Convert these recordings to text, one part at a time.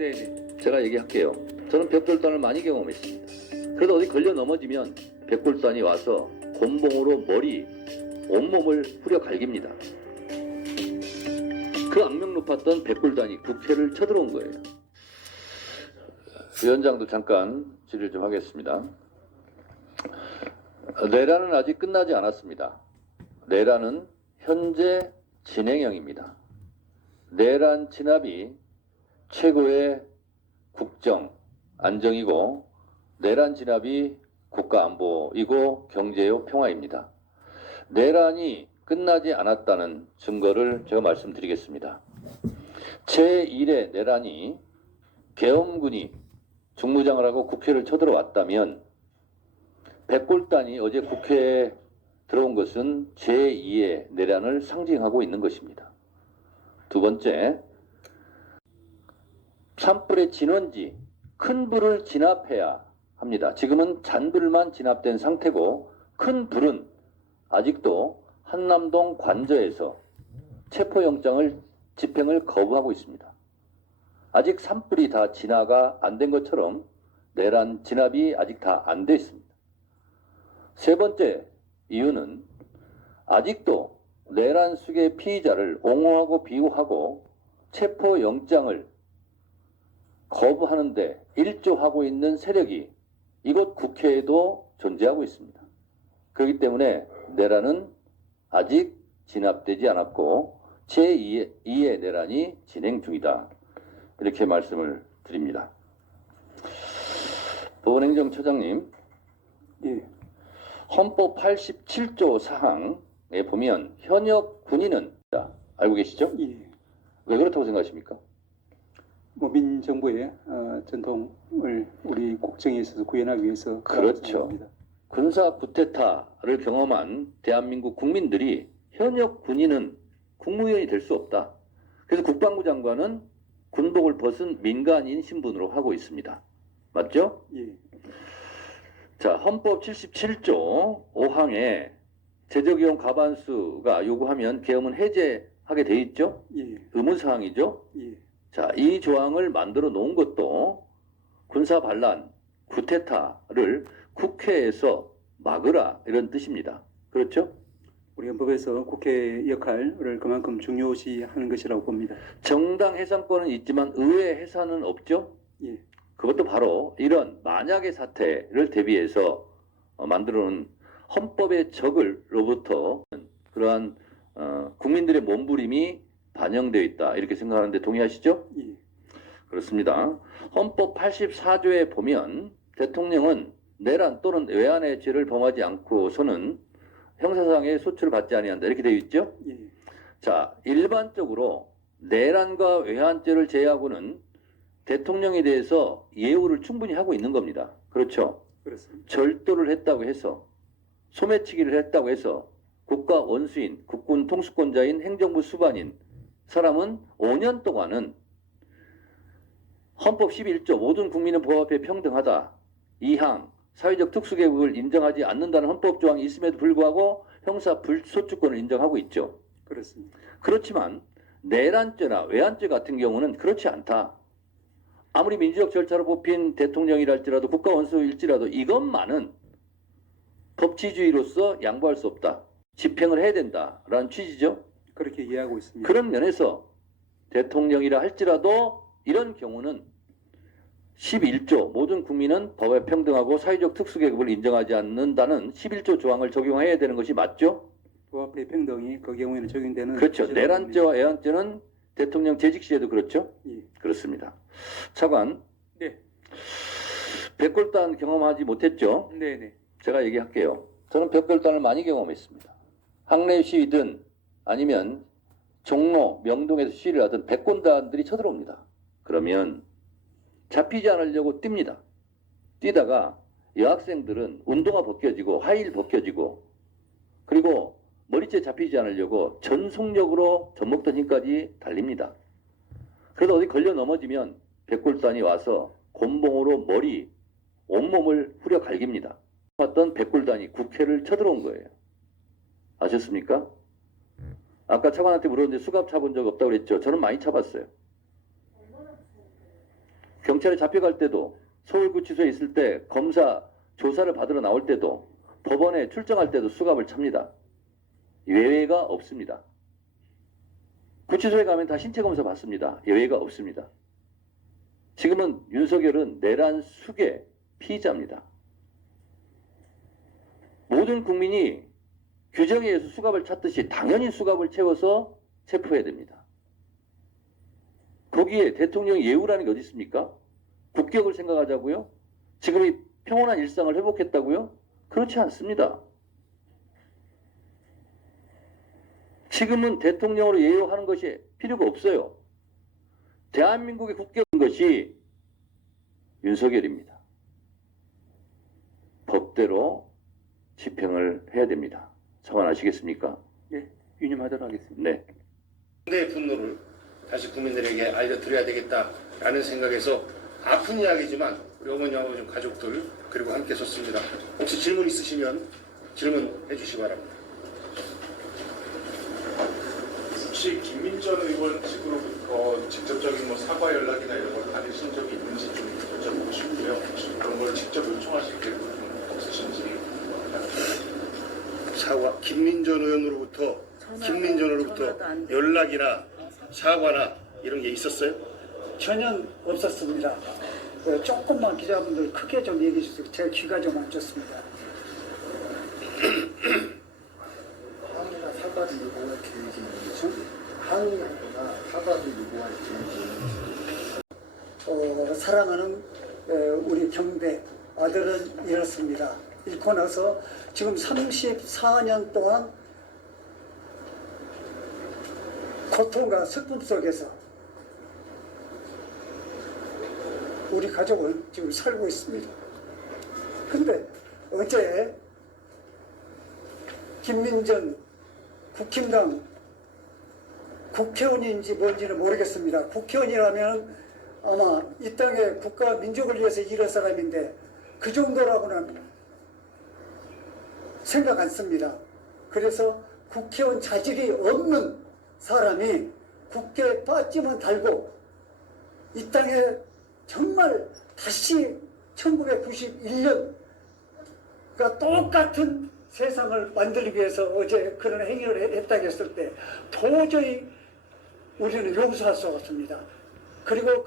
네네. 제가 얘기할게요. 저는 벽돌단을 많이 경험했습니다. 그래도 어디 걸려 넘어지면 벽돌단이 와서 곤봉으로 머리, 온몸을 후려 갈깁니다. 그 악명 높았던 백골단이 국회를 쳐들어온 거예요. 위원장도 잠깐 질의를 좀 하겠습니다. 내란은 아직 끝나지 않았습니다. 내란은 현재 진행형입니다. 내란 진압이 최고의 국정 안정이고 내란 진압이 국가 안보이고 경제요 평화입니다. 내란이 끝나지 않았다는 증거를 제가 말씀드리겠습니다. 제1의 내란이 계엄군이 중무장을 하고 국회를 쳐들어왔다면 백골단이 어제 국회에 들어온 것은 제2의 내란을 상징하고 있는 것입니다. 두 번째, 산불의 진원지 큰 불을 진압해야 합니다. 지금은 잔불만 진압된 상태고 큰 불은 아직도 한남동 관저에서 체포영장을 집행을 거부하고 있습니다. 아직 산불이 다 진화가 안 된 것처럼 내란 진압이 아직 다 안 돼 있습니다. 세 번째 이유는 아직도 내란 수괴 피의자를 옹호하고 비호하고 체포영장을 거부하는데 일조하고 있는 세력이 이곳 국회에도 존재하고 있습니다. 그렇기 때문에 내란은 아직 진압되지 않았고 제2의 내란이 진행 중이다. 이렇게 말씀을 드립니다. 보건행정처장님, 예. 헌법 87조 사항에 보면 현역 군인은 알고 계시죠? 예. 왜 그렇다고 생각하십니까? 뭐 민정부의 전통을 우리 국정에 있어서 구현하기 위해서 그렇죠. 생각합니다. 군사 쿠데타를 경험한 대한민국 국민들이 현역 군인은 국무위원이 될 수 없다. 그래서 국방부 장관은 군복을 벗은 민간인 신분으로 하고 있습니다. 맞죠? 예. 자, 헌법 77조 5항에 제적이용 과반수가 요구하면 계엄은 해제하게 돼 있죠? 예. 의무사항이죠? 예. 자, 이 조항을 만들어 놓은 것도 군사 반란, 쿠데타를 국회에서 막으라 이런 뜻입니다. 그렇죠? 우리 헌법에서 국회 역할을 그만큼 중요시하는 것이라고 봅니다. 정당 해산권은 있지만 의회 해산은 없죠? 예. 그것도 바로 이런 만약의 사태를 대비해서 만들어 놓은 헌법의 적을로부터 그러한 국민들의 몸부림이 반영되어 있다. 이렇게 생각하는데 동의하시죠? 예. 그렇습니다. 헌법 84조에 보면 대통령은 내란 또는 외환의 죄를 범하지 않고서는 형사상의 소출을 받지 아니한다. 이렇게 되어 있죠? 예. 자, 일반적으로 내란과 외환죄를 제외하고는 대통령에 대해서 예우를 충분히 하고 있는 겁니다. 그렇죠? 그렇습니다. 절도를 했다고 해서 소매치기를 했다고 해서 국가 원수인 국군 통수권자인 행정부 수반인 사람은 5년 동안은 헌법 11조 모든 국민은 법 앞에 평등하다. 2항 사회적 특수계급을 인정하지 않는다는 헌법 조항이 있음에도 불구하고 형사 불소추권을 인정하고 있죠. 그렇습니다. 그렇지만 내란죄나 외환죄 같은 경우는 그렇지 않다. 아무리 민주적 절차로 뽑힌 대통령이랄지라도 국가 원수일지라도 이것만은 법치주의로서 양보할 수 없다. 집행을 해야 된다라는 취지죠. 그렇게 이해하고 있습니다. 그런 면에서 대통령이라 할지라도 이런 경우는 11조 모든 국민은 법에 평등하고 사회적 특수계급을 인정하지 않는다는 11조 조항을 적용해야 되는 것이 맞죠? 법 앞에 평등이 그 경우에는 적용되는 그렇죠. 것이라고 내란죄와 애환죄는 대통령 재직 시에도 그렇죠? 봅니다. 예. 그렇습니다. 차관, 네. 백골단 경험하지 못했죠? 네네. 제가 얘기할게요. 저는 백골단을 많이 경험했습니다. 학내 시위든 아니면 종로, 명동에서 시위를 하던 백골단들이 쳐들어옵니다. 그러면 잡히지 않으려고 뜁니다. 뛰다가 여학생들은 운동화 벗겨지고 하이힐 벗겨지고 그리고 머리채 잡히지 않으려고 전속력으로 젖먹던 힘까지 달립니다. 그래서 어디 걸려 넘어지면 백골단이 와서 곤봉으로 머리, 온몸을 후려 갈깁니다. 봤던 백골단이 국회를 쳐들어온 거예요. 아셨습니까? 아까 차관한테 물었는데 수갑 차본 적 없다고 그랬죠. 저는 많이 차봤어요. 경찰에 잡혀갈 때도, 서울구치소에 있을 때 검사 조사를 받으러 나올 때도, 법원에 출정할 때도 수갑을 찹니다. 예외가 없습니다. 구치소에 가면 다 신체 검사 받습니다. 예외가 없습니다. 지금은 윤석열은 내란 수괴 피의자입니다. 모든 국민이 규정에 의해서 수갑을 찼듯이 당연히 수갑을 채워서 체포해야 됩니다. 거기에 대통령의 예우라는 게 어디 있습니까? 국격을 생각하자고요? 지금이 평온한 일상을 회복했다고요? 그렇지 않습니다. 지금은 대통령으로 예우하는 것이 필요가 없어요. 대한민국의 국격인 것이 윤석열입니다. 법대로 집행을 해야 됩니다. 서만하시겠습니까? 예, 유념하도록 하겠습니다. 네. 의 분노를 다시 국민들에게 알려드려야 되겠다라는 생각에서 아픈 이야기지만 우리 어머니하고 좀 가족들 그리고 함께 섰습니다. 혹시 질문 있으시면 질문해 주시기 바랍니다. 혹시 김민전 의원 측으로부터 직접적인 사과 연락이나 이런 걸 받으신 적이 있는지 좀 여쭤보고 싶고요. 혹시 그런 걸 직접 요청하실 계획은 없으신지. 사과 김민전 의원으로부터 연락이나 사과나 이런 게 있었어요? 전혀 없었습니다. 조금만 기자분들 크게 좀 얘기해 주세요. 제 귀가 좀 안 좋습니다. 항의나 사과를 요구할 계획이 있는지, 항의하거나 사과를 요구할 계획이 있는지. 사랑하는 우리 경대 아들은 잃었습니다. 잃고 나서 지금 34년 동안 고통과 슬픔 속에서 우리 가족은 지금 살고 있습니다. 근데 어제 김민전 국힘당 국회의원인지 뭔지는 모르겠습니다. 국회의원이라면 아마 이 땅에 국가 민족을 위해서 일할 사람인데 그 정도라고는 생각 안 씁니다. 그래서 국회의원 자질이 없는 사람이 국회에 빠지면 달고 이 땅에 정말 다시 1991년과 똑같은 세상을 만들기 위해서 어제 그런 행위를 했다고 했을 때 도저히 우리는 용서할 수 없습니다. 그리고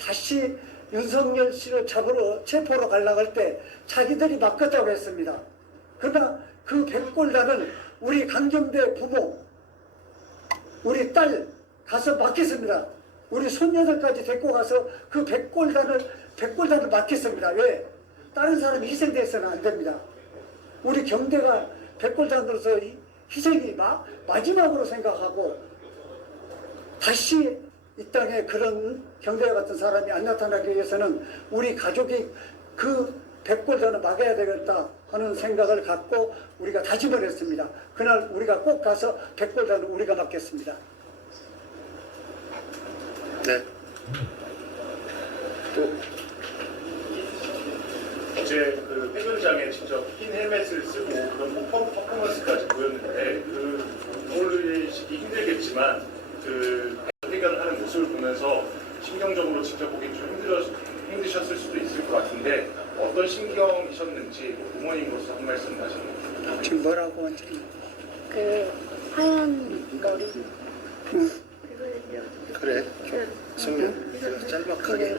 다시 윤석열 씨를 잡으러 체포로 가려고 할 때 자기들이 맡겼다고 했습니다. 그러나 그 백골단은 우리 강경대 부모, 우리 딸 가서 맡겼습니다. 우리 손녀들까지 데리고 가서 그 백골단을 맡겼습니다. 왜? 다른 사람이 희생돼서는 안 됩니다. 우리 경대가 백골단으로서 희생이 마지막으로 생각하고 다시 이 땅에 그런 경대와 같은 사람이 안 나타나기 위해서는 우리 가족이 그 백골단을 막아야 되겠다 하는 생각을 갖고 우리가 다짐을 했습니다. 그날 우리가 꼭 가서 백골단을 우리가 맡겠습니다. 네. 또 어제 그 해변장에 직접 흰 헬멧을 쓰고 그런 퍼포먼스까지 보였는데 떠올리시기 힘들겠지만 회견을 하는 모습을 보면서 신경적으로 직접 보기 좀 힘드셨을 수도 있을 것 같은데 어떤 신경이셨는지 부모님으로서 한 말씀 하시는 지금 뭐라고 하지? 그 하얀 머리. 그래. 성명 짤막하게.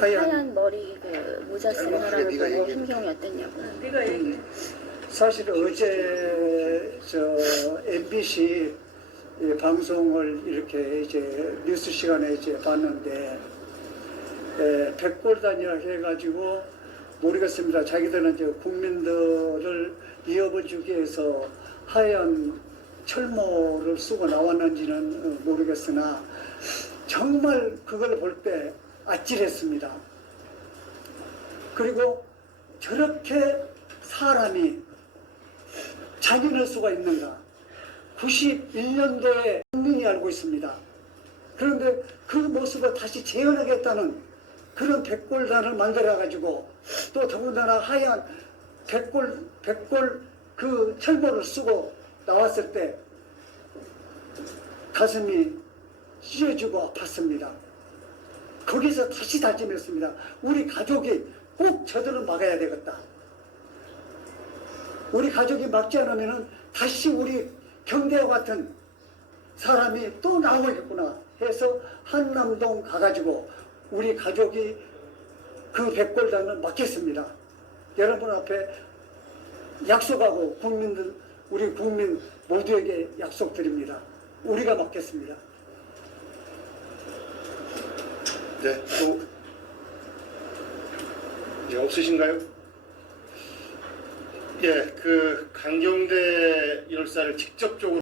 하얀 머리 그 모자 쓴 사람을 보고 심경이 어땠냐고. 사실 어제 MBC 방송을 이렇게 이제 뉴스 시간에 이제 봤는데 백골단이라 해가지고 모르겠습니다. 자기들은 이제 국민들을 위협을 주기 위해서 하얀 철모를 쓰고 나왔는지는 모르겠으나 정말 그걸 볼 때 아찔했습니다. 그리고 저렇게 사람이 잔인할 수가 있는가? 91년도에 국민이 알고 있습니다. 그런데 그 모습을 다시 재현하겠다는 그런 백골단을 만들어가지고 또 더군다나 하얀 백골 그 철모를 쓰고 나왔을 때 가슴이 찢어지고 아팠습니다. 거기서 다시 다짐했습니다. 우리 가족이 꼭 저들을 막아야 되겠다. 우리 가족이 막지 않으면 다시 우리 경대와 같은 사람이 또 나오겠구나 해서 한남동 가가지고 우리 가족이 그 백골단을 막겠습니다. 여러분 앞에 약속하고 국민들, 우리 국민 모두에게 약속드립니다. 우리가 막겠습니다. 네, 또 없으신가요? 예, 그 강경대 열사를 직접적으로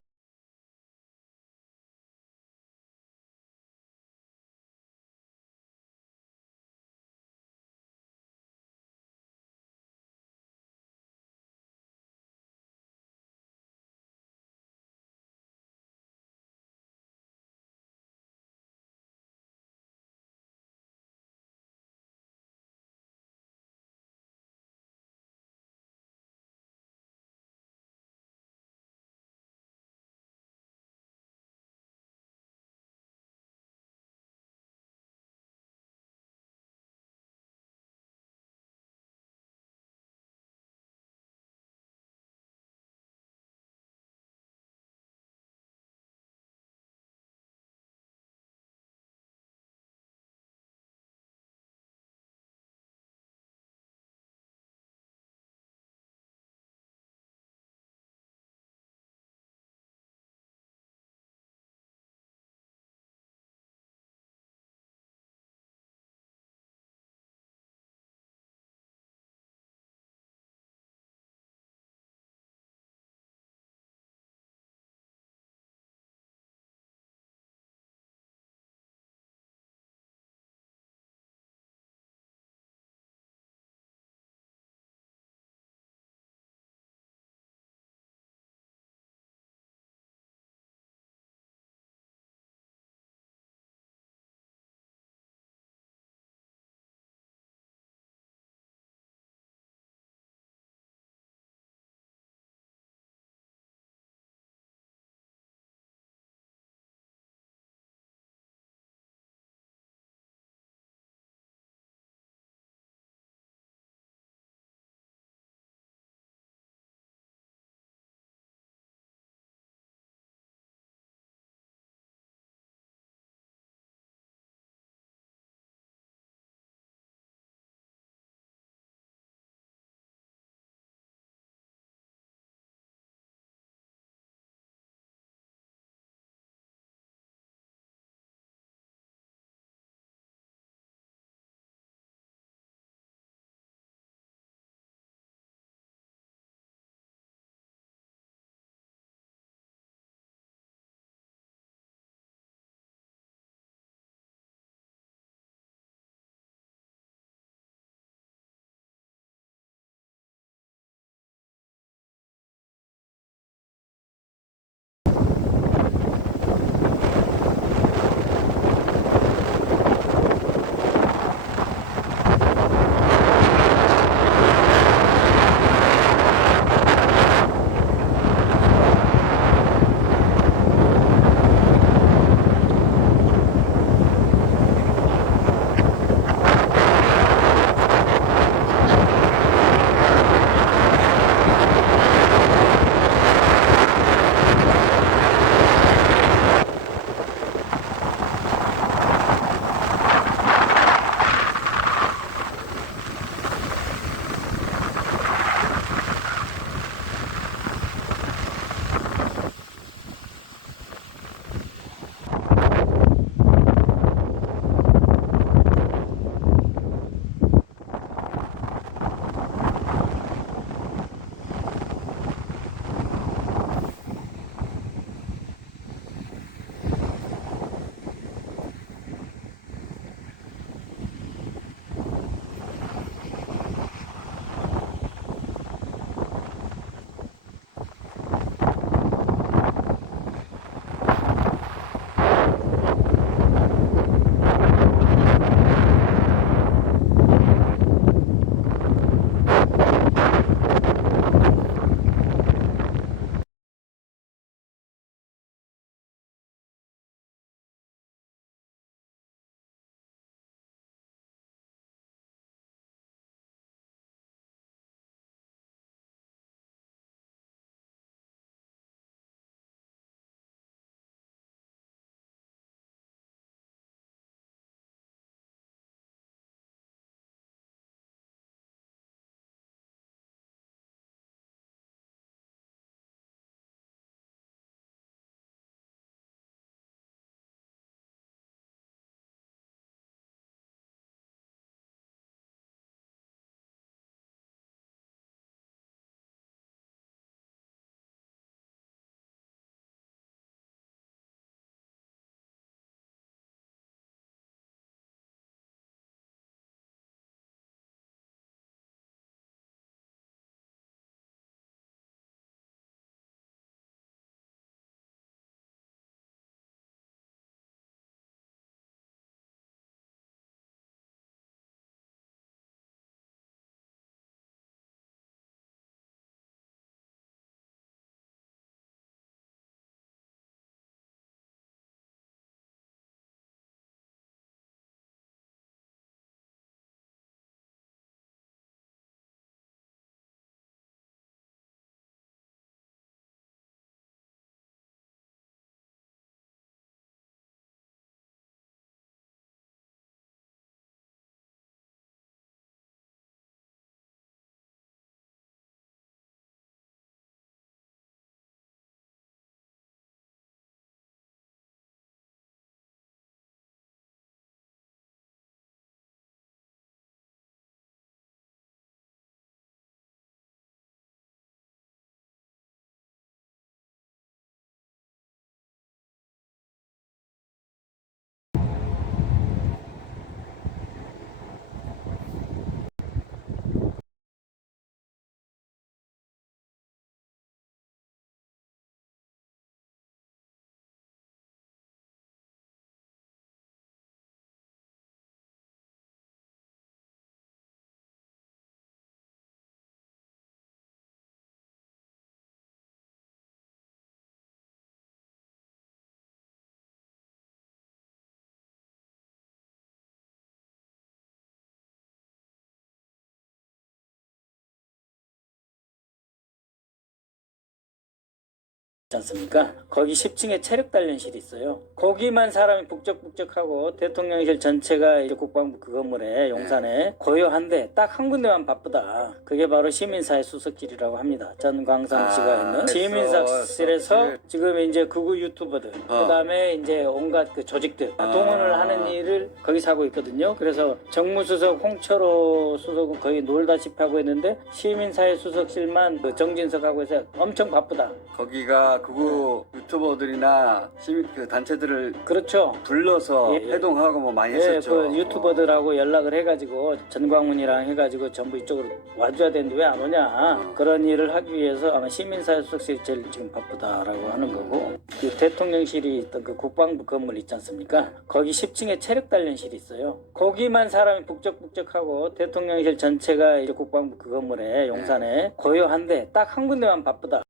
있지 않습니까? 거기 10층에 체력 단련실이 있어요. 거기만 사람이 북적북적하고 대통령실 전체가 이제 국방부 그 건물에 용산에 고요한데 딱 한 군데만 바쁘다. 그게 바로 시민사회 수석실이라고 합니다. 전광상 씨가 있는 시민사실에서 지금 이제 극우 유튜버들 그다음에 이제 온갖 그 조직들 동원을 하는 일을 거기서 하고 있거든요. 그래서 정무수석 홍철호 수석은 거의 놀다시피 하고 있는데 시민사회 수석실만 그 정진석하고 해서 엄청 바쁘다. 거기가 극우 유튜버들이나 시민 그 단체들을 그렇죠. 불러서 예. 회동하고 뭐 많이 했었죠. 그 유튜버들하고 연락을 해가지고 전광훈이랑 해가지고 전부 이쪽으로 와줘야 되는데 왜 안 오냐 그런 일을 하기 위해서 아마 시민사회 수석실이 제일 지금 바쁘다라고 하는 거고 그 대통령실이 있던 그 국방부 건물 있지 않습니까? 거기 10층에 체력 단련실이 있어요. 거기만 사람이 북적북적하고 대통령실 전체가 이제 국방부 그 건물에 용산에 고요한데 딱 한 군데만 바쁘다.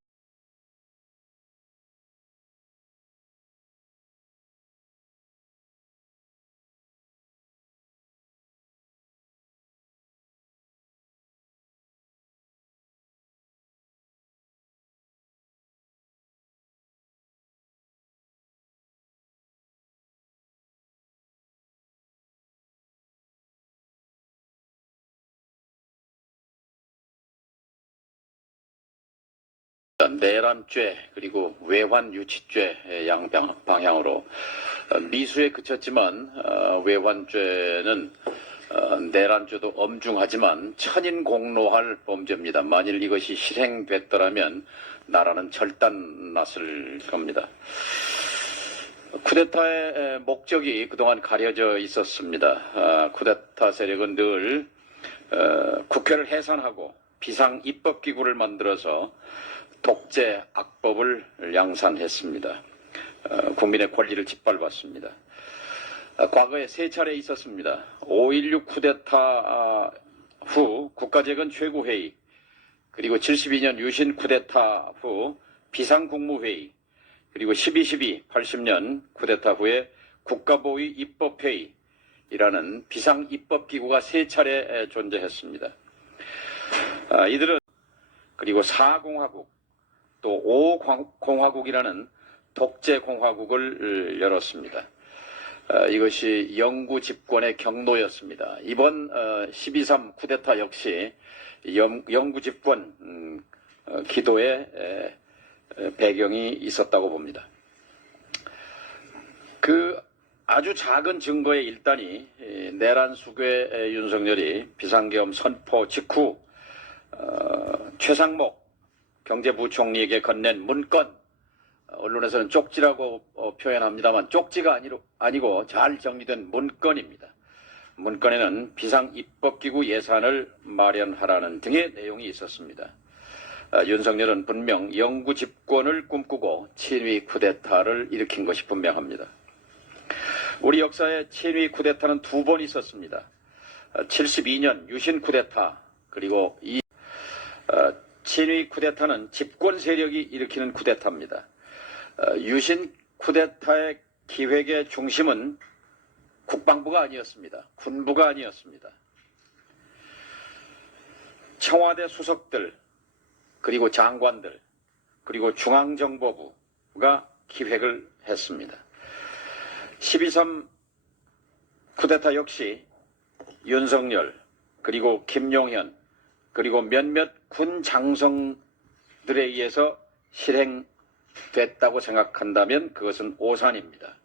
내란죄 그리고 외환유치죄 양방향으로 미수에 그쳤지만 외환죄는 내란죄도 엄중하지만 천인공노할 범죄입니다. 만일 이것이 실행됐더라면 나라는 절단났을 겁니다. 쿠데타의 목적이 그동안 가려져 있었습니다. 쿠데타 세력은 늘 국회를 해산하고 비상입법기구를 만들어서 독재 악법을 양산했습니다. 국민의 권리를 짓밟았습니다. 과거에 세 차례 있었습니다. 5.16 쿠데타 후 국가재건 최고회의, 그리고 72년 유신 쿠데타 후 비상국무회의, 그리고 12.12 80년 쿠데타 후에 국가보위 입법회의라는 비상입법기구가 세 차례 존재했습니다. 이들은 그리고 4공화국 또 5공화국이라는 독재공화국을 열었습니다. 이것이 영구 집권의 경로였습니다. 이번 12.3 쿠데타 역시 영구 집권 기도의 배경이 있었다고 봅니다. 그 아주 작은 증거의 일단이 내란 수괴 윤석열이 비상계엄 선포 직후 최상목 경제부총리에게 건넨 문건, 언론에서는 쪽지라고 표현합니다만 쪽지가 아니고 잘 정리된 문건입니다. 문건에는 비상입법기구 예산을 마련하라는 등의 내용이 있었습니다. 윤석열은 분명 영구 집권을 꿈꾸고 친위 쿠데타를 일으킨 것이 분명합니다. 우리 역사에 친위 쿠데타는 두 번 있었습니다. 72년 유신 쿠데타, 그리고 친위 쿠데타는 집권 세력이 일으키는 쿠데타입니다. 유신 쿠데타의 기획의 중심은 국방부가 아니었습니다. 군부가 아니었습니다. 청와대 수석들, 그리고 장관들, 그리고 중앙정보부가 기획을 했습니다. 12.3 쿠데타 역시 윤석열, 그리고 김용현, 그리고 몇몇 군 장성들에 의해서 실행됐다고 생각한다면 그것은 오산입니다.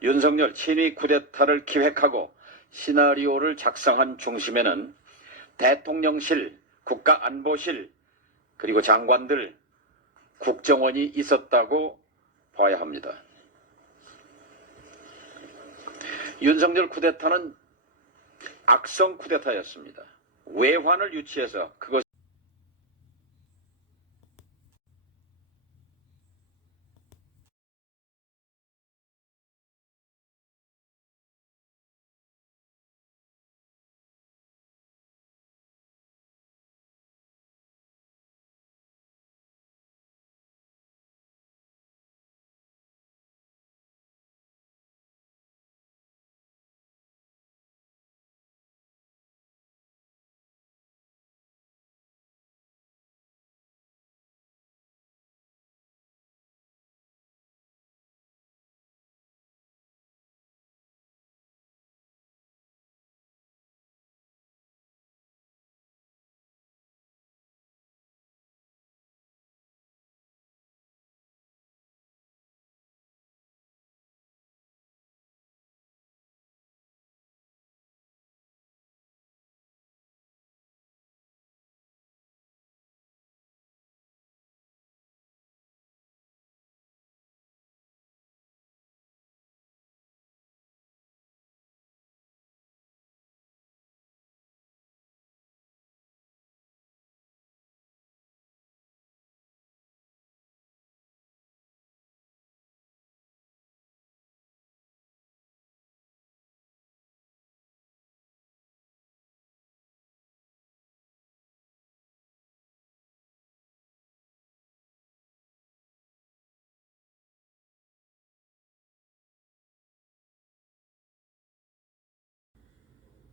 윤석열 친위 쿠데타를 기획하고 시나리오를 작성한 중심에는 대통령실, 국가안보실, 그리고 장관들, 국정원이 있었다고 봐야 합니다. 윤석열 쿠데타는 악성 쿠데타였습니다. 외환을 유치해서 그것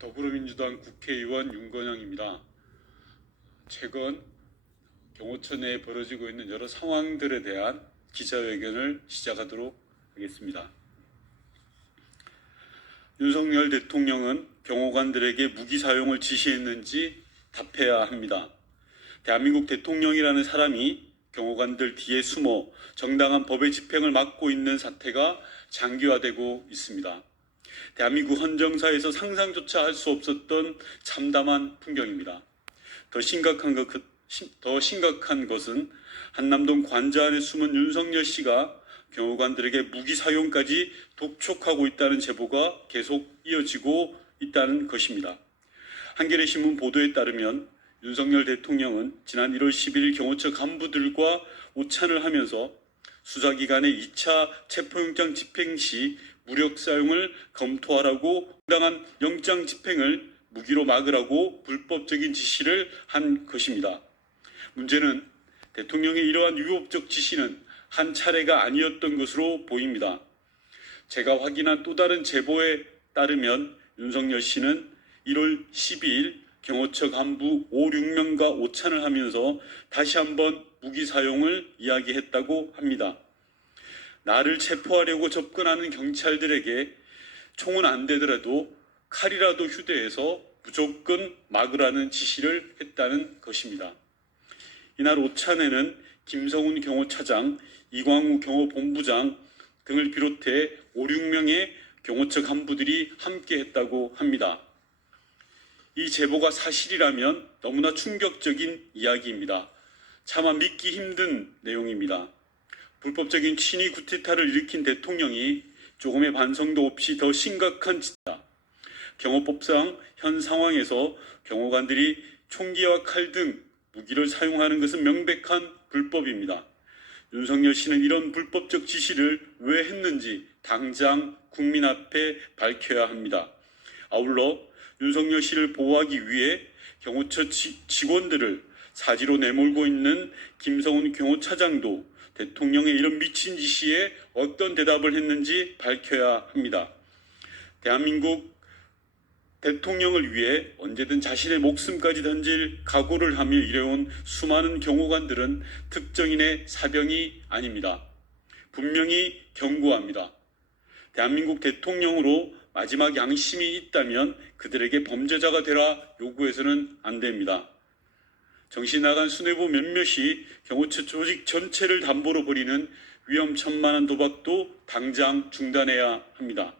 더불어민주당 국회의원 윤건영입니다. 최근 경호처 내에 벌어지고 있는 여러 상황들에 대한 기자회견을 시작하도록 하겠습니다. 윤석열 대통령은 경호관들에게 무기 사용을 지시했는지 답해야 합니다. 대한민국 대통령이라는 사람이 경호관들 뒤에 숨어 정당한 법의 집행을 막고 있는 사태가 장기화되고 있습니다. 대한민국 헌정사에서 상상조차 할 수 없었던 참담한 풍경입니다. 더 심각한 것은 한남동 관저 안에 숨은 윤석열 씨가 경호관들에게 무기 사용까지 독촉하고 있다는 제보가 계속 이어지고 있다는 것입니다. 한겨레 신문 보도에 따르면 윤석열 대통령은 지난 1월 11일 경호처 간부들과 오찬을 하면서 수사기관의 2차 체포영장 집행 시 무력 사용을 검토하라고 당한 영장 집행을 무기로 막으라고 불법적인 지시를 한 것입니다. 문제는 대통령의 이러한 유법적 지시는 한 차례가 아니었던 것으로 보입니다. 제가 확인한 또 다른 제보에 따르면 윤석열 씨는 1월 12일 경호처 간부 5, 6명과 오찬을 하면서 다시 한번 무기 사용을 이야기했다고 합니다. 나를 체포하려고 접근하는 경찰들에게 총은 안 되더라도 칼이라도 휴대해서 무조건 막으라는 지시를 했다는 것입니다. 이날 오찬에는 김성훈 경호차장, 이광우 경호본부장 등을 비롯해 5, 6명의 경호처 간부들이 함께했다고 합니다. 이 제보가 사실이라면 너무나 충격적인 이야기입니다. 차마 믿기 힘든 내용입니다. 불법적인 친위 구테타를 일으킨 대통령이 조금의 반성도 없이 더 심각한 짓이다. 경호법상 현 상황에서 경호관들이 총기와 칼 등 무기를 사용하는 것은 명백한 불법입니다. 윤석열 씨는 이런 불법적 지시를 왜 했는지 당장 국민 앞에 밝혀야 합니다. 아울러 윤석열 씨를 보호하기 위해 경호처 직원들을 사지로 내몰고 있는 김성훈 경호차장도 대통령의 이런 미친 지시에 어떤 대답을 했는지 밝혀야 합니다. 대한민국 대통령을 위해 언제든 자신의 목숨까지 던질 각오를 하며 일해온 수많은 경호관들은 특정인의 사병이 아닙니다. 분명히 경고합니다. 대한민국 대통령으로 마지막 양심이 있다면 그들에게 범죄자가 되라 요구해서는 안 됩니다. 정신 나간 수뇌부 몇몇이 경호처 조직 전체를 담보로 벌이는 위험천만한 도박도 당장 중단해야 합니다.